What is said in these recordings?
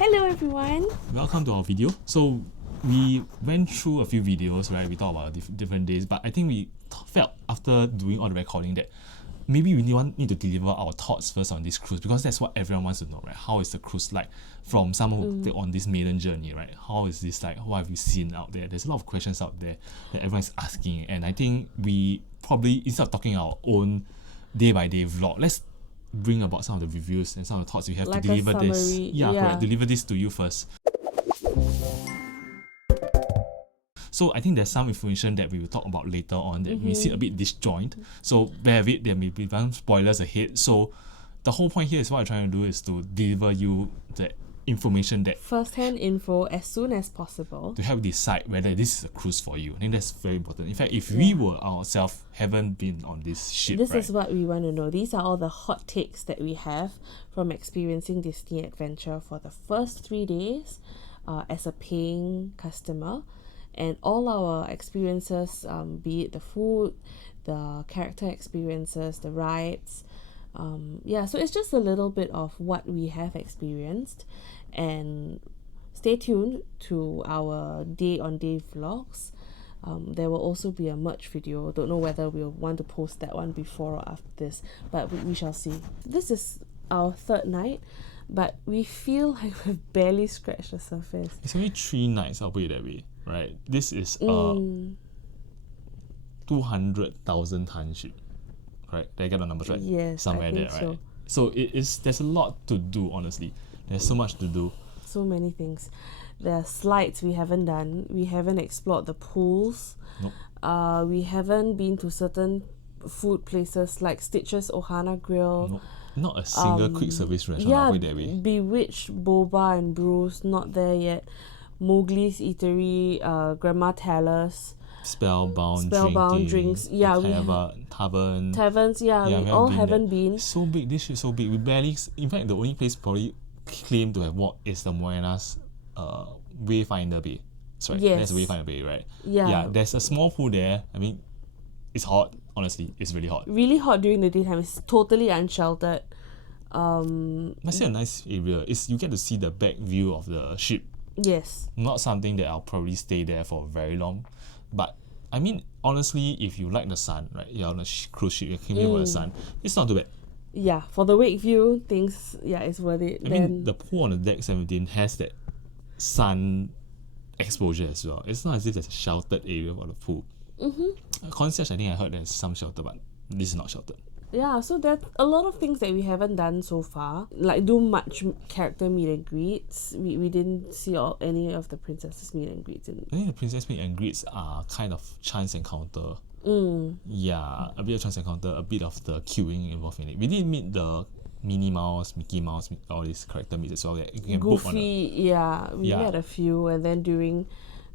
Hello everyone! Welcome to our video. So we went through a few videos, right? We talked about different days, but I think we felt after doing all the recording that maybe we need to deliver our thoughts first on this cruise, because that's what everyone wants to know, right? How is the cruise like from someone who take on this maiden journey, right? How is this like? What have you seen out there? There's a lot of questions out there that everyone's asking, and I think we probably, instead of talking our own day by day vlog, let's bring about some of the reviews and some of the thoughts we have Like to deliver a this. summary, Yeah, yeah. correct. Deliver this to you first. So I think there's some information that we will talk about later on that may seem a bit disjoint. So bear with it, there may be some spoilers ahead. So the whole point here is what I'm trying to do is to deliver you the information that First-hand info as soon as possible. to help decide whether this is a cruise for you. I think that's very important. In fact, if we were ourselves haven't been on this ship, This right? is what we want to know. These are all the hot takes that we have from experiencing Disney Adventure for the first 3 days as a paying customer. And all our experiences, be it the food, the character experiences, the rides. So it's just a little bit of what we have experienced. And stay tuned to our day-on-day vlogs. There will also be a merch video. Don't know whether we'll want to post that one before or after this, but we shall see. This is our third night, but we feel like we've barely scratched the surface. It's only 3 nights, I'll put it that way, right? This is a 200,000 ton ship, right? Did I get the numbers right? Yes, somewhere I think there, so. right? So there's a lot to do, honestly. There's so much to do. So many things. There are slides we haven't done. We haven't explored the pools. Nope. We haven't been to certain food places like Stitch's Ohana Grill. Nope. Not a single quick service restaurant, I'll put it that way. Bewitched Boba and Brews, not there yet. Mowgli's Eatery, Grandma Taller's. Spellbound drinks. Yeah, we tavern. Taverns, we all haven't been. So big, this ship is so big. We barely, in fact, the only place probably claim to have walked is the Moana's Wayfinder Bay. Sorry, Yes. that's Wayfinder Bay, right? Yeah. There's a small pool there. I mean, it's hot. Honestly, it's really hot. Really hot during the daytime. It's totally unsheltered. Must be a nice area. You get to see the back view of the ship. Yes. Not something that I'll probably stay there for very long. But I mean, honestly, if you like the sun, right? You're on a cruise ship, you're camping for the sun, it's not too bad. Yeah, for the wake view, it's worth it. I mean, the pool on the deck 17 has that sun exposure as well. It's not as if there's a sheltered area for the pool. Concierge, I think I heard there's some shelter, but this is not sheltered. Yeah, so there's a lot of things that we haven't done so far. Like do much character meet and greets. We didn't see any of the princesses meet and greets. I think the princess meet and greets are kind of chance encounter. Yeah, a bit of chance encounter, a bit of the queuing involved in it. We did meet the Minnie Mouse, Mickey Mouse, all these character meets as well. That you can book on Goofy, we met a few, and then during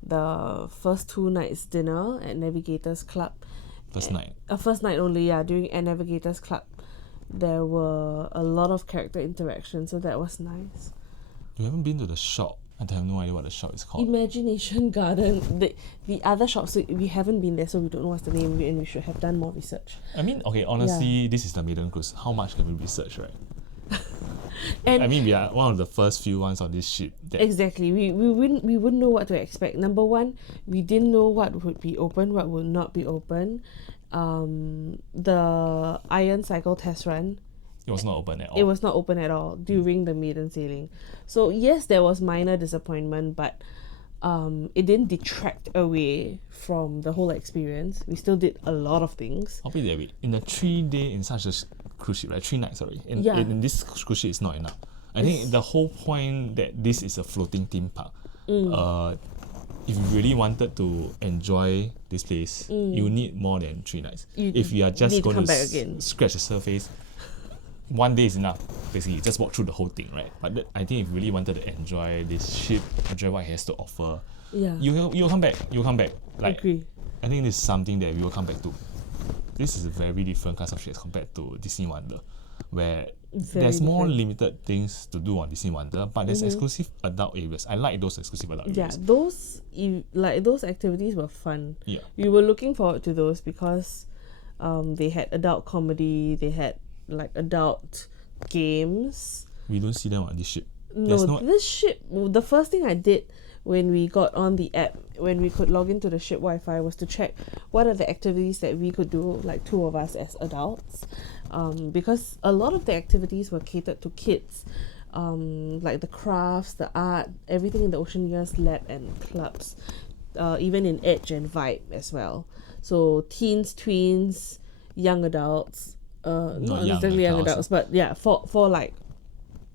the first 2 nights dinner at Navigators Club. First night. First night only, during at Navigators Club, there were a lot of character interaction, so that was nice. You haven't been to the shop. I have no idea what the shop is called. Imagination Garden, the other shop, so we haven't been there, so we don't know what's the name of it, and we should have done more research. I mean, okay, honestly, this is the maiden cruise. How much can we research, right? And I mean, we are one of the first few ones on this ship. Exactly, we wouldn't know what to expect. Number one, we didn't know what would be open, what would not be open. The Iron Cycle test run, It was not open at all. it was not open at all during the maiden sailing. So yes, there was minor disappointment, but it didn't detract away from the whole experience. We still did a lot of things. I'll be that way. In the 3 day in such a cruise ship, like 3 nights, sorry. In this cruise ship, it's not enough. I think the whole point that this is a floating theme park. If you really wanted to enjoy this place, you need more than 3 nights. If you are just need to going come to back again. scratch the surface, 1 day is enough. Basically, just walk through the whole thing, right? But I think if you really wanted to enjoy this ship, enjoy what it has to offer, you'll come back. You'll come back. Like, Agree. I think this is something that we will come back to. This is a very different class of ship as compared to Disney Wonder, where there's more limited things to do on Disney Wonder, but there's exclusive adult areas. I like those exclusive adult areas. Those activities were fun. Yeah. We were looking forward to those because they had adult comedy, they had like adult games. We don't see them on this ship. No, this ship, the first thing I did when we got on the app, when we could log into the ship Wi-Fi, was to check what are the activities that we could do, like two of us as adults, because a lot of the activities were catered to kids, like the crafts, the art, everything in the Oceaneers lab and clubs, even in Edge and Vibe as well. So teens, tweens, young adults, not exactly young adults, but yeah, for like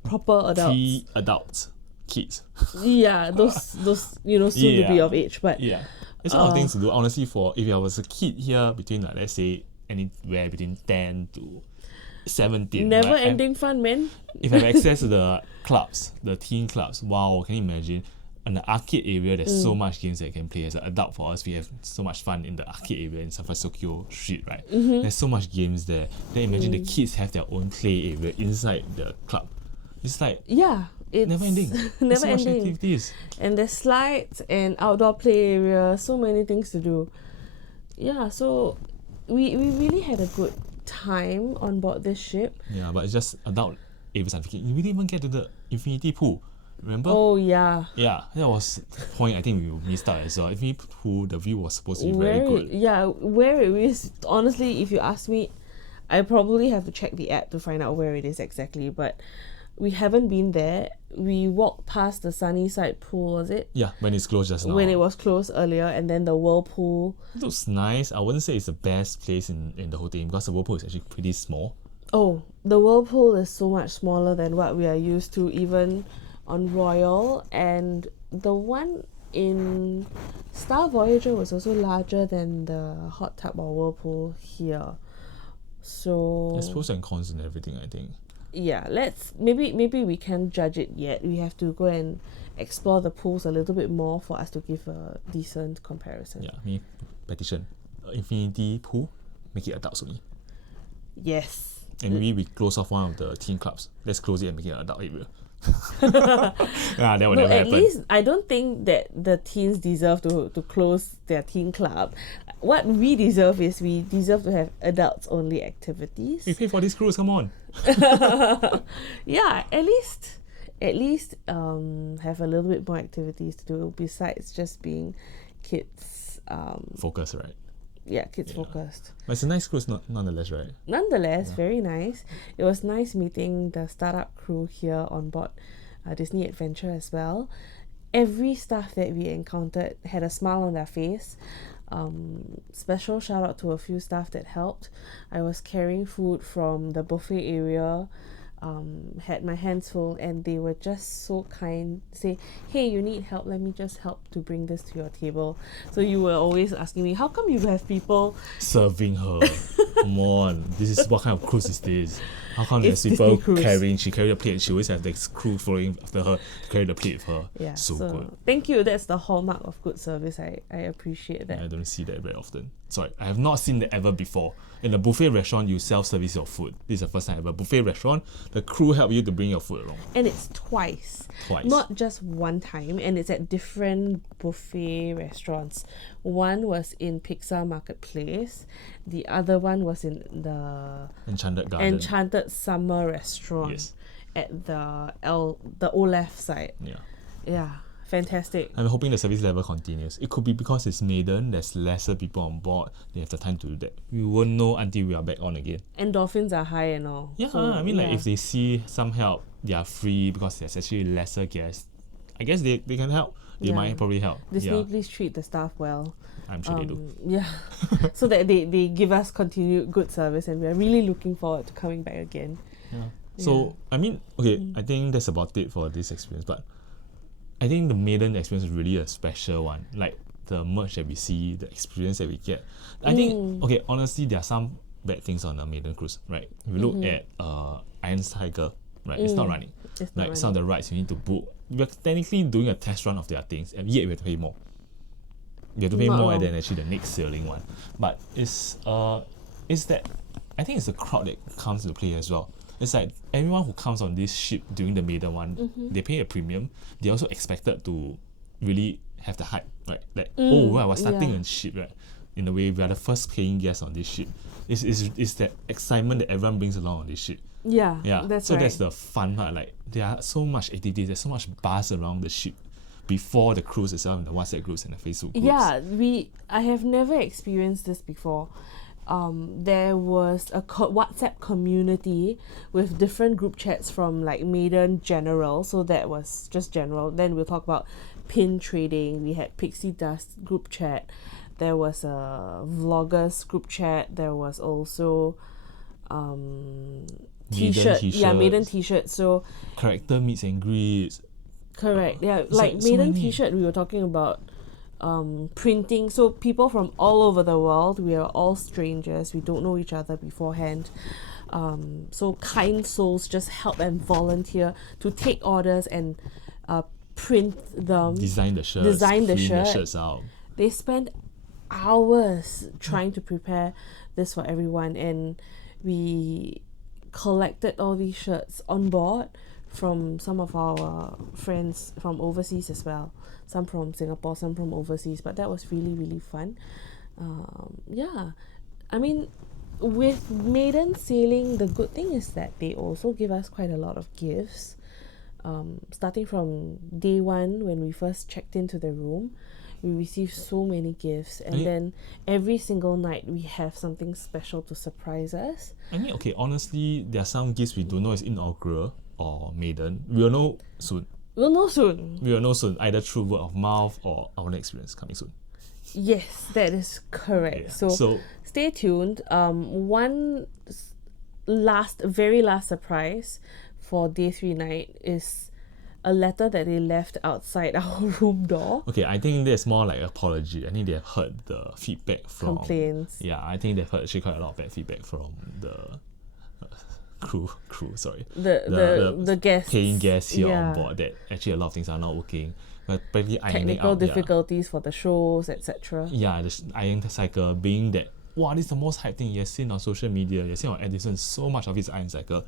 proper adults. 3 adults, kids. Yeah, those soon to be of age, but yeah, it's a lot of things to do. Honestly, for if I was a kid here, between like, let's say anywhere between 10 to 17, never ending fun, man. If I have access to the clubs, the teen clubs, wow, can you imagine? In the arcade area, there's so much games that you can play. As an adult, for us, we have so much fun in the arcade area in San Francisco Street, right? There's so much games there. Then imagine the kids have their own play area inside the club. It's like it's never ending. Never so much ending. activities. And there's slides and outdoor play area, so many things to do. Yeah, so we really had a good time on board this ship. Yeah, but it's just adult areas. I'm thinking, we didn't even get to the infinity pool. Remember? Oh yeah. Yeah, that was the point I think we missed out as well. Infinity pool, the view was supposed to be very good. Yeah, where it is, honestly, if you ask me, I probably have to check the app to find out where it is exactly, but we haven't been there. We walked past the Sunnyside pool, was it? Yeah, when it's closed just now. When it was closed earlier, and then the whirlpool. It looks nice. I wouldn't say it's the best place in the whole thing because the whirlpool is actually pretty small. Oh, the whirlpool is so much smaller than what we are used to, even on Royal, and the one in Star Voyager was also larger than the hot tub or whirlpool here. So There's pros and cons and everything, I think. yeah, let's maybe we can't judge it yet. We have to go and explore the pools a little bit more for us to give a decent comparison. Yeah, me petition. Infinity pool, make it adults only. Yes. And maybe we close off one of the teen clubs. Let's close it and make it an adult area. That would never at happen. least I don't think that the teens deserve to close their teen club. What we deserve is we deserve to have adults only activities. We pay for this cruise, come on. Yeah, at least have a little bit more activities to do besides just being kids Focus, right? kids focused. But it's a nice cruise nonetheless, right? Nonetheless, very nice. It was nice meeting the startup crew here on board Disney Adventure as well. Every staff that we encountered had a smile on their face. Special shout out to a few staff that helped. I was carrying food from the buffet area, had my hands full, and they were just so kind. Say, hey, you need help, let me just help to bring this to your table. So you were always asking me, how come you have people Serving her. Come on. This is what kind of cruise is this? How come there's It's people Disney cruise. carrying, she carried a plate, she always has this crew following after her to carry the plate with her. Yeah, so good. thank you. That's the hallmark of good service. I appreciate that. I don't see that very often. Sorry, I have not seen that ever before. In a buffet restaurant, you self-service your food. This is the first time ever. Buffet restaurant, the crew help you to bring your food along. And it's twice. Not just one time, and it's at different buffet restaurants. One was in Pixar Marketplace, the other one was in the Enchanted Garden. Enchanted Summer Restaurant Yes. at the Olaf side. Yeah, fantastic. I'm hoping the service level continues. It could be because it's Maiden, there's lesser people on board, they have the time to do that. We won't know until we are back on again. Endorphins are high and all. Yeah, So, I mean, like, if they see some help, they are free because there's actually lesser guests. I guess they can help. They might probably help. Disney, please treat the staff well. I'm sure they do. Yeah, so that they give us continued good service, and we are really looking forward to coming back again. Yeah. So, I mean, okay, I think that's about it for this experience. But I think the Maiden experience is really a special one. Like, the merch that we see, the experience that we get. I think, okay, honestly, there are some bad things on a Maiden cruise, right? If you look at Iron Tiger, right, it's not running. It's not Like, some of the rides you need to book. We're technically doing a test run of their things, and yet we have to pay more. You have to pay Not more wrong. than actually the next sailing one. But it's that I think it's the crowd that comes into play as well. It's like everyone who comes on this ship during the Maiden one, they pay a premium. They also expected to really have the hype, right? Like, oh wow, we're starting a ship, right? In a way, we are the first paying guests on this ship. It's that excitement that everyone brings along on this ship. Yeah, Yeah, that's so right. that's the fun part. Like there are so much activities, there's so much buzz around the ship before the cruise itself, in the WhatsApp groups and the Facebook groups. Yeah, I have never experienced this before. There was a WhatsApp community with different group chats from like Maiden General, so that was just general. Then we'll talk about pin trading. We had Pixie Dust group chat. There was a vloggers group chat. There was also t-shirt. Yeah, Maiden t-shirt. So Character meets and greets. correct. Yeah, it's like like so Maiden many. t-shirt we were talking about printing. So people from all over the world, we are all strangers. We don't know each other beforehand. So kind souls just help and volunteer to take orders and print them. Design the shirts. Design the print shirt. the shirts out. They spend hours trying to prepare this for everyone, and we collected all these shirts on board from some of our friends from overseas as well, some from Singapore, some from overseas, but that was really, really fun. Yeah, I mean, with Maiden Sailing, the good thing is that they also give us quite a lot of gifts. Starting from day one when we first checked into the room, we received so many gifts, and then every single night we have something special to surprise us. I mean, okay, honestly, there are some gifts we don't know is inaugural or Maiden. We will know soon. We'll know soon. We will know soon, either through word of mouth or our experience coming soon. Yes, that is correct. Yeah. So stay tuned. One very last surprise for day 3 night is a letter that they left outside our room door. Okay, I think that's more like apology. I think they have heard the feedback from Complaints. Yeah, I think they've heard actually quite a lot of bad feedback from the crew. Sorry, The guests, paying guests here yeah, on board, that actually a lot of things are not working. But probably technical difficulties for the shows, etc. Yeah, the iron cycle being that, wow, this is the most hype thing you've seen on social media. You've seen on Edison, so much of his iron cycle.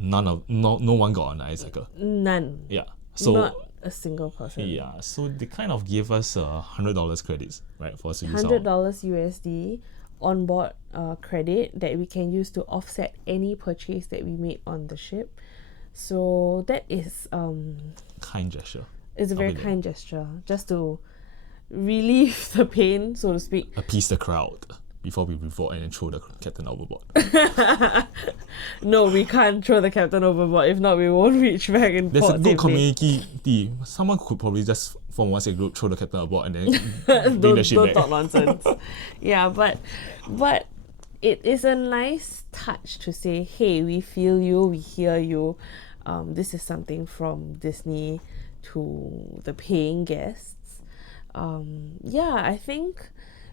No one got on the iron cycle. None. Yeah. So not a single person. yeah, so they kind of gave us $100 credits, right, for us to use $100 USD onboard credit that we can use to offset any purchase that we made on the ship. So that is kind gesture. it's a very kind gesture, just to relieve the pain, so to speak. Appease the crowd before we revolt and then throw the captain overboard. No, we can't throw the captain overboard. If not, we won't reach back in There's port a good safely. community. Someone could probably just form one group, throw the captain aboard, and then bring the ship don't back. talk nonsense. Yeah, but it is a nice touch to say, hey, we feel you, we hear you. This is something from Disney to the paying guests. Yeah, I think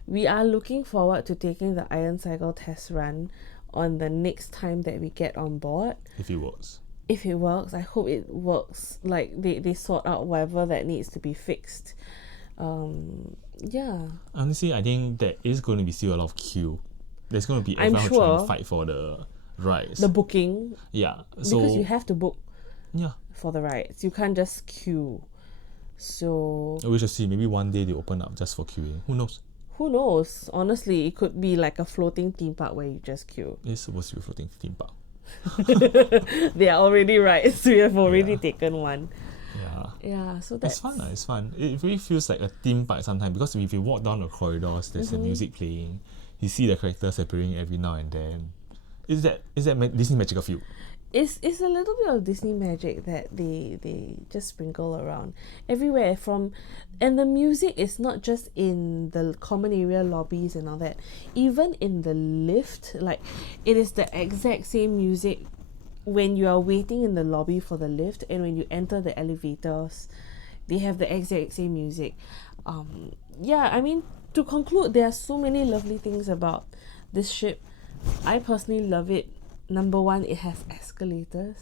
we are looking forward to taking the Iron Cycle test run on the next time that we get on board. If it works. If it works, I hope it works. Like they sort out whatever that needs to be fixed. Yeah. Honestly, I think there is going to be still a lot of queue. There's going to be I'm everyone trying sure. to fight for the rides. The booking, Yeah. So because you have to book yeah, for the rides. You can't just queue. So we should see. Maybe one day they open up just for queuing. Who knows? who knows? Honestly, it could be like a floating theme park where you just queue. It's supposed to be a floating theme park. They are already rides. We have already Yeah. taken one. Yeah. Yeah, so It's that's fun. It's fun. It really feels like a theme park sometimes, because if you walk down the corridors, there's the music playing. You see the characters appearing every now and then. Is that Disney magical feel? It's a little bit of Disney magic that they just sprinkle around everywhere and the music is not just in the common area lobbies and all that. Even in the lift, like it is the exact same music when you are waiting in the lobby for the lift, and when you enter the elevators, they have the exact same music. Yeah, I mean, to conclude, there are so many lovely things about this ship. I personally love it. Number one, it has escalators.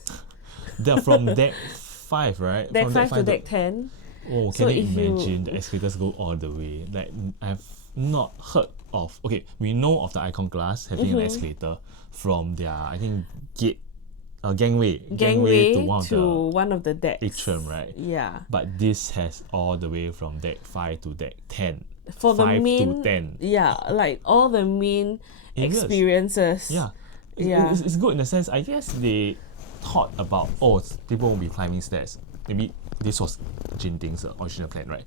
They're from deck 5, right? Deck From 5 to deck 10. Oh, So can you if you- imagine the escalators go all the way? Like, I've not heard of. Okay, we know of the Icon Glass having an escalator from their, I think, gangway to one of the decks. atrium, right? Yeah. But this has all the way from deck 5 to deck 10. For the 5 main, to 10. yeah, like all the main Areas. experiences. Yeah. It's good in the sense, I guess they thought about, people will be climbing stairs. Maybe this was Jin Ding's original plan, right?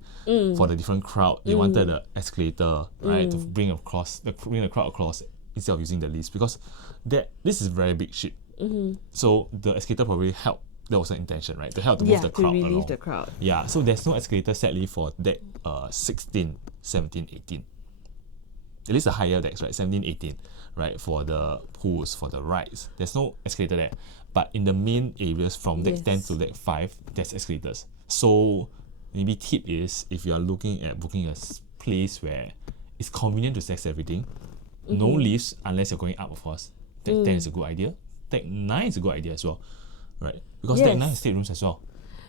For the different crowd, they wanted the escalator, right, to bring the crowd across instead of using the lifts, because this is a very big ship. So the escalator probably helped. That was the intention, right? To help to move the crowd relieve along. the crowd. Yeah, so there's no escalator sadly for deck 16, 17, 18. At least the higher decks, right? 17, 18, right? For the pools, for the rides. There's no escalator there. But in the main areas from deck 10 to deck 5, there's escalators. So maybe tip is, if you are looking at booking a place where it's convenient to access everything, no lifts unless you're going up, of course. Deck 10 is a good idea. Deck 9 is a good idea as well, right? Because deck 9 has staterooms as well.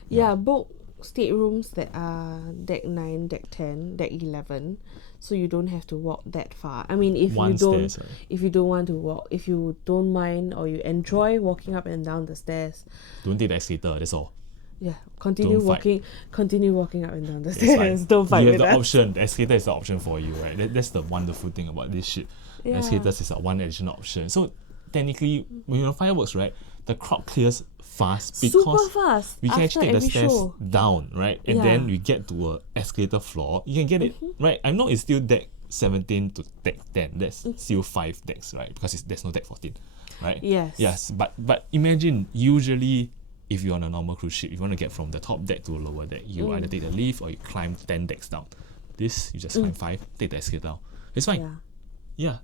Yeah, book staterooms that are deck 9, deck 10, deck 11, so you don't have to walk that far. I mean, if you don't want to walk, if you don't mind or you enjoy walking up and down the stairs, don't take the escalator, that's all. Yeah, continue walking up and down the stairs. Don't fight you with have the us. option. The escalator is the option for you, right? That's the wonderful thing about this ship. The escalators is one additional option. So technically, when you're on fireworks, right, the crowd clears fast because super fast. we can actually take the stairs show. down, right? And then we get to a escalator floor. You can get it, right? I know it's still deck 17 to deck 10. That's still 5 decks, right? Because there's no deck 14, right? Yes. But imagine, usually, if you're on a normal cruise ship, if you want to get from the top deck to a lower deck, you either take the lift or you climb 10 decks down. This, you just climb 5, take the escalator down. It's fine. Yeah.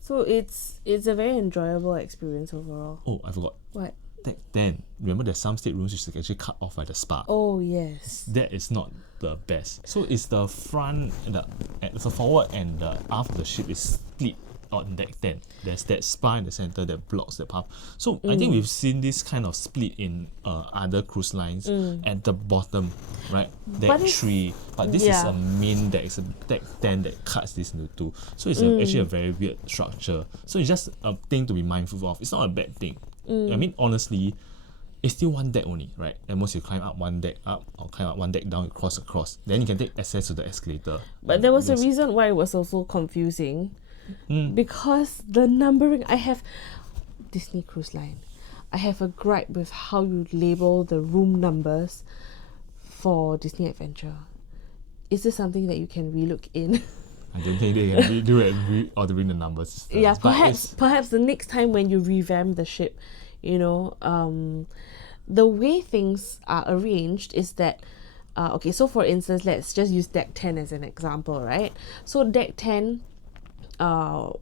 So it's a very enjoyable experience overall. Oh, I forgot. What? Deck 10. Remember, there's some staterooms which is actually cut off by the spa. Oh, yes. That is not the best. So it's the front, the forward and the aft of the ship is split on deck 10. There's that spa in the center that blocks the path. So I think we've seen this kind of split in other cruise lines at the bottom, right? Deck 3. But this is a main deck. It's a deck 10 that cuts this into 2. So it's actually a very weird structure. So it's just a thing to be mindful of. It's not a bad thing. I mean, honestly, it's still one deck only, right? At most you climb up one deck up or climb up one deck down, you cross across. Then you can take access to the escalator. But there was a reason why it was also confusing. Because the numbering, I have Disney Cruise Line. I have a gripe with how you label the room numbers for Disney Adventure. Is this something that you can relook in? I don't think they can do it ordering the numbers. Yeah, perhaps the next time when you revamp the ship, the way things are arranged is that so for instance, let's just use deck 10 as an example, right? So deck 10, so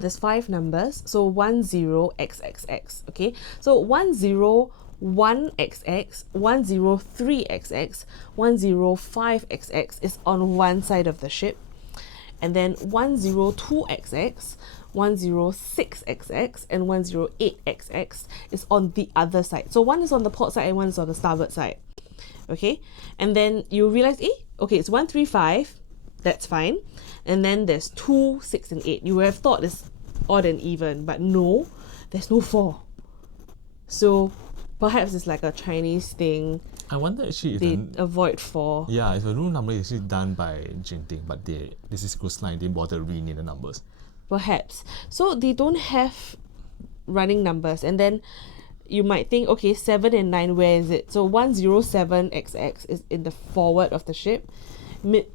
there's 5 numbers, so 10XXX, okay? So 101XX, 103XX, 105XX is on one side of the ship, and then 102XX, 106XX, and 108XX is on the other side. So one is on the port side and one is on the starboard side. Okay, and then you realize, it's 135, that's fine. And then there's 2, 6, and 8. You would have thought it's odd and even, but no, there's no 4. So perhaps it's like a Chinese thing. I wonder actually if they avoid 4. Yeah, if the room number is actually done by Jinting, but this is cruise line, they didn't bother rename the numbers. Perhaps. So they don't have running numbers, and then you might think, 7 and 9, where is it? So 107XX is in the forward of the ship,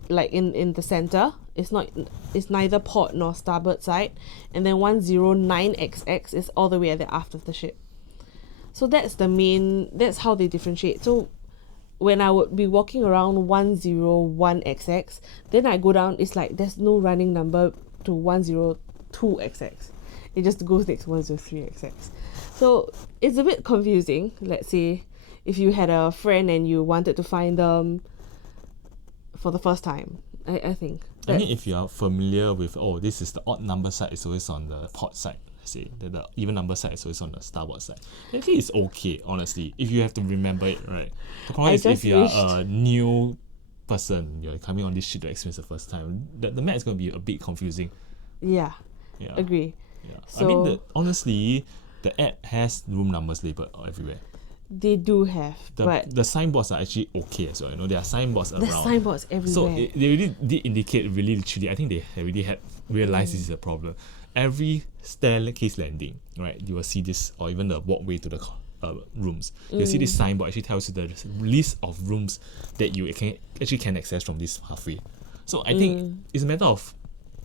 like in the center. It's neither port nor starboard side, and then 109XX is all the way at the aft of the ship. So that's how they differentiate. So when I would be walking around 101XX, then I go down, it's like there's no running number to 102XX. It just goes next to 103XX. So it's a bit confusing. Let's say if you had a friend and you wanted to find them for the first time, I think. I mean, if you are familiar with, this is the odd number side, it's always on the port side. Say that the even number side is always on the starboard side. I think it's okay, honestly, if you have to remember it, right? The problem is if you are a new person, you're coming on this ship to experience the first time, the map is going to be a bit confusing. Yeah. Agree. Yeah. So, honestly, the app has room numbers labeled everywhere. They do have, but the signboards are actually okay as well. There are signboards around. There's signboards everywhere. So they really did indicate, really literally, I think they already had realized this is a problem. every staircase landing, right, you will see this, or even the walkway to the rooms. You'll see this signboard actually tells you the list of rooms that you can access from this pathway. So I think it's a matter of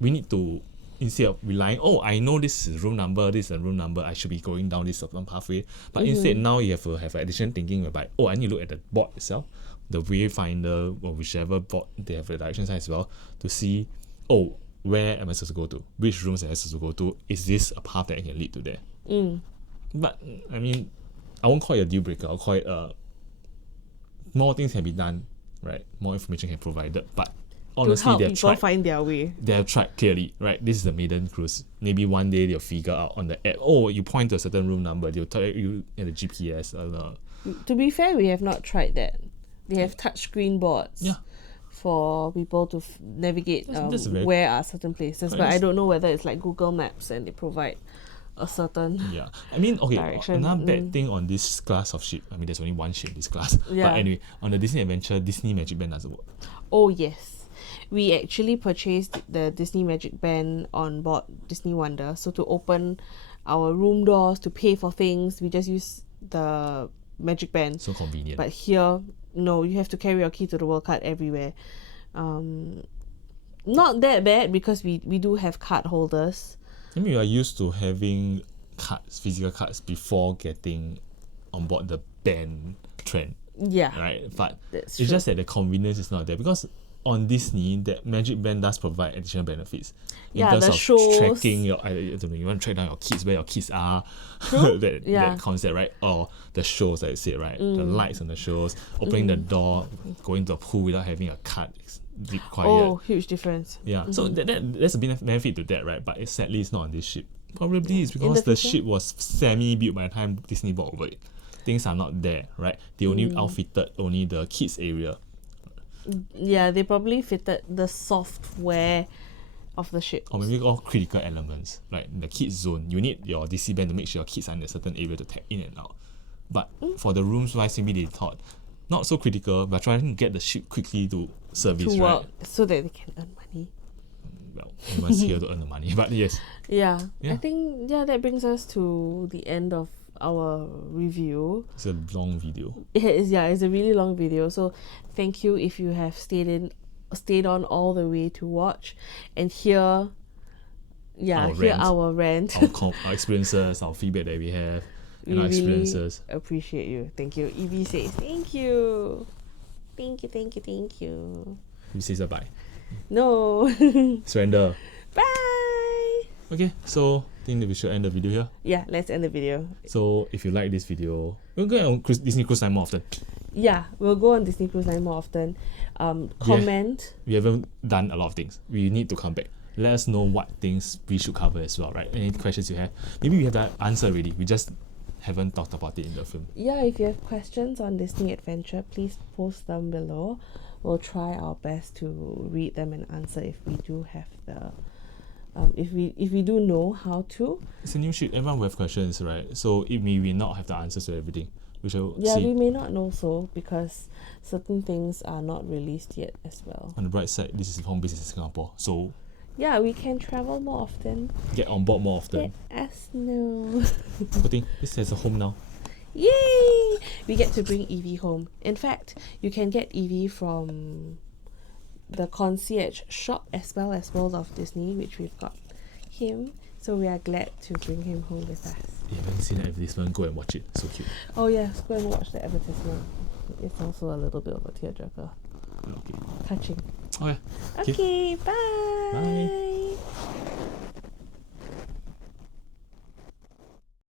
we need to, instead of relying, oh, I know this is room number, this is a room number, I should be going down this certain pathway. But instead, now you have to have additional thinking whereby, oh, I need to look at the board itself, the Wayfinder or whichever board they have the direction sign as well, to see, oh, where am I supposed to go to? Which rooms am I supposed to go to? Is this a path that can lead to there? But I mean, I won't call it a deal breaker. I'll call it more things can be done, right? More information can be provided. But honestly, to help they've people tried. find their way. They have tried clearly, right? This is the maiden cruise. Maybe one day they'll figure out on the app, oh, you point to a certain room number, they'll tell you in the GPS. To be fair, we have not tried that. They have touchscreen boards for people to navigate where are certain places. But I don't know whether it's like Google Maps and they provide a certain I mean, okay, direction. another bad thing on this class of ship, I mean, there's only one ship in this class. But anyway, on the Disney Adventure, Disney MagicBand doesn't work. Oh, yes. We actually purchased the Disney MagicBand on board Disney Wonder. So to open our room doors, to pay for things, we just use the MagicBand. So convenient. But here, no, you have to carry your key to the world card everywhere. Not that bad because we do have card holders. I mean, you are used to having cards, physical cards, before getting on board the band trend. Yeah. Right? But That's it's true. just that the convenience is not there, because on Disney, that MagicBand does provide additional benefits in terms the of shows. tracking your. I don't know, you want to track down your kids, where your kids are, that concept, right? Or the shows, like I said, right? The lights on the shows, opening the door, going to the pool without having a card required. Oh, huge difference. Yeah, so there's a benefit to that, right? But sadly, it's not on this ship. Probably it's because the ship was semi-built by the time Disney bought over it. Things are not there, right? They only outfitted only the kids area. Yeah, they probably fitted the software of the ship. Or maybe all critical elements, like the kids zone. You need your DC band to make sure your kids are in a certain area to tap in and out. But for the rooms wise, maybe they thought not so critical, but trying to get the ship quickly to service, to work, right? so that they can earn money. Well, everyone's here to earn the money, but yes. Yeah, I think that brings us to the end of our review. It's a long video. It's a really long video. So thank you if you have stayed on all the way to watch and hear our rant. Our experiences, our feedback that we have, and our really experiences. Appreciate you. Thank you. Evie says thank you. Thank you. He says bye. No. Surrender. Bye. Okay, so I think that we should end the video here. Yeah, let's end the video. So if you like this video, we'll go on Disney Cruise Line more often. Yeah, we'll go on Disney Cruise Line more often. Comment. We haven't done a lot of things. We need to come back. Let us know what things we should cover as well, right? Any questions you have. Maybe we have that answer already. We just haven't talked about it in the film. Yeah, if you have questions on Disney Adventure, please post them below. We'll try our best to read them and answer if we do have the if we do know how to. It's a new ship. Everyone will have questions, right? So it may not have the answers to everything. We shall see. We may not know so because certain things are not released yet as well. On the bright side, this is home base in Singapore, so yeah, we can travel more often. get on board more often. Let us know. I think this has a home now. Yay! We get to bring Evie home. In fact, you can get Evie from the concierge shop as well as World of Disney, which we've got him. So we are glad to bring him home with us. If you haven't seen the advertisement, go and watch it. So cute. Oh yes, go and watch the advertisement. It's also a little bit of a tearjerker. Okay. Touching. Okay. Okay, bye. Bye.